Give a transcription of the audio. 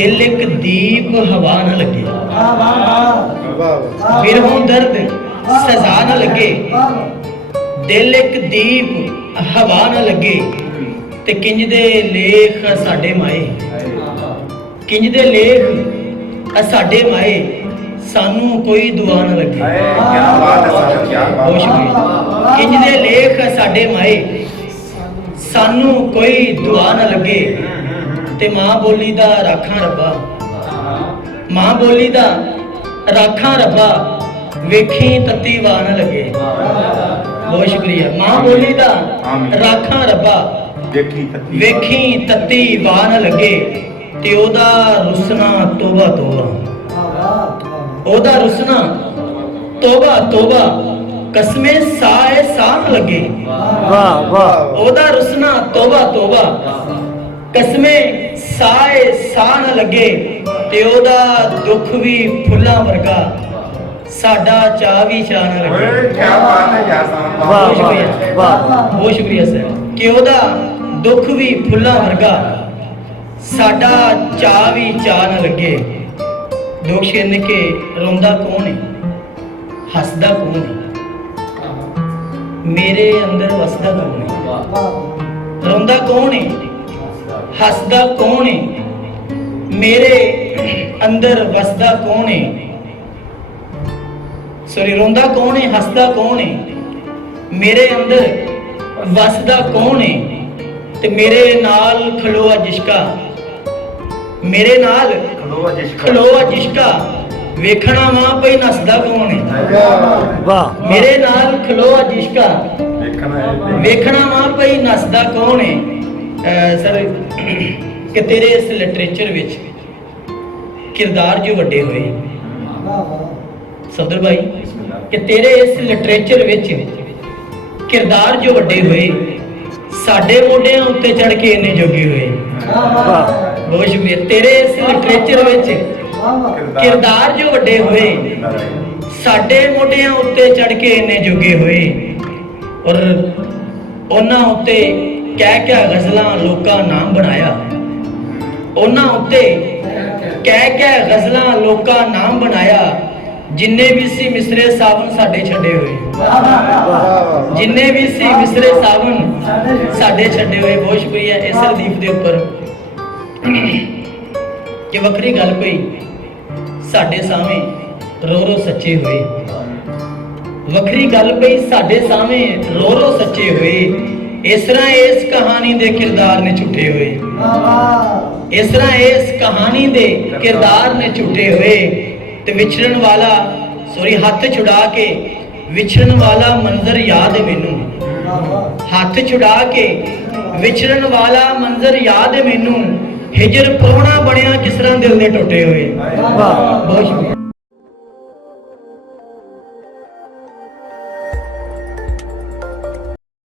दिल एक दीप हवा न लगे, बिरहों दर्द सजा न लगे। दिल एक दीप हवा न लगे, ते किंज दे लेख साडे माए, किंज दे लेख साडे माए, सानू कोई दुआ न लगे। बहुत शुक्रिया। किंज दे लेख साडे माए, सानू कोई दुआ न लगे। ते मां बोली दा राखां रब्बा, मां बोली दा राखां रब्बा, वेखी तत्ती वाह न लगे। बहुत शुक्रिया। मां बोली दा राखां रब्बा, वेखी तत्ती वाह न लगे। ते ओदा रुसना तोबा तोबा, ओदा रुसना तोबा तोबा, कसमे साए साह न लगे। वाह वाह। ओदा रुसना तोबा तोबा, कसमे साए साह न लगे। ते ओदा दुख भी फुल्लां वर्गा, साडा चाह भी चाह न लगे। क्या बात है यार, बहुत शुक्रिया, बहुत शुक्रिया सर। कि ओदा दुख भी फुल्लां वर्गा, साडा चाह भी चाह न लगे। दो शेर ने के रोंदा कौन है, हसदा कौन है, मेरे अंदर वसदा कौन है। रोंदा कौन है, हसदा कौन है, मेरे अंदर वसदा कौन है। सॉरी, रोंदा कौन है, हसदा कौन है, मेरे अंदर वसदा कौन है। ते मेरे नाल खलोआ जिसका, मेरे नाल खलोआ जिसका, वेखना मां पई नसदा कौन है। वाह। मेरे नाल खलोआ जिसका, वेखना मां पई नसदा कौन है। सर कि तेरे इस लिटरेचर विच किरदार जो वड्डे होए, सफदर भाई, कि तेरे इस लिटरेचर विच किरदार जो वड्डे होए, साडे मोढियां उत्ते चढ़ के इन्ने जोगे होए। बहुत शुक्रिया। तेरे इस लिटरेचर विच किरदार जो वड्डे होए, साडे मोढियां उत्ते चढ़ के इन्ने जोगे होए। और उन्हां उत्ते कह कह गज़लां लोकां नाम बनाया, उन्हां उत्ते कह कह गज़लां लोकां नाम बनाया। जिन्ने भी सी मिसरे सावन साडे छड्डे होए, जिन्ने भी सी मिसरे सावन साडे छड्डे होए। बहुत शुक्रिया इस रदीफ दे उपर कि वखरी गल कोई साडे सामने रो रो सच्चे हुए, वखरी गल पई साडे सामने रो रो सच्चे हुए। इस तरह इस कहानी दे किरदार ने झूठे हुए, इस तरह इस कहानी दे किरदार ने झूठे हुए। ते विछड़न वाला, सॉरी, हाथ छुड़ा के विछड़न वाला मंजर याद है मैनू, हाथ छुड़ा के विछड़न वाला मंजर याद है मैनू। हिजर परोना बनिया किस तरह दिल दे टुटे हुए। बहुत शुक्रिया।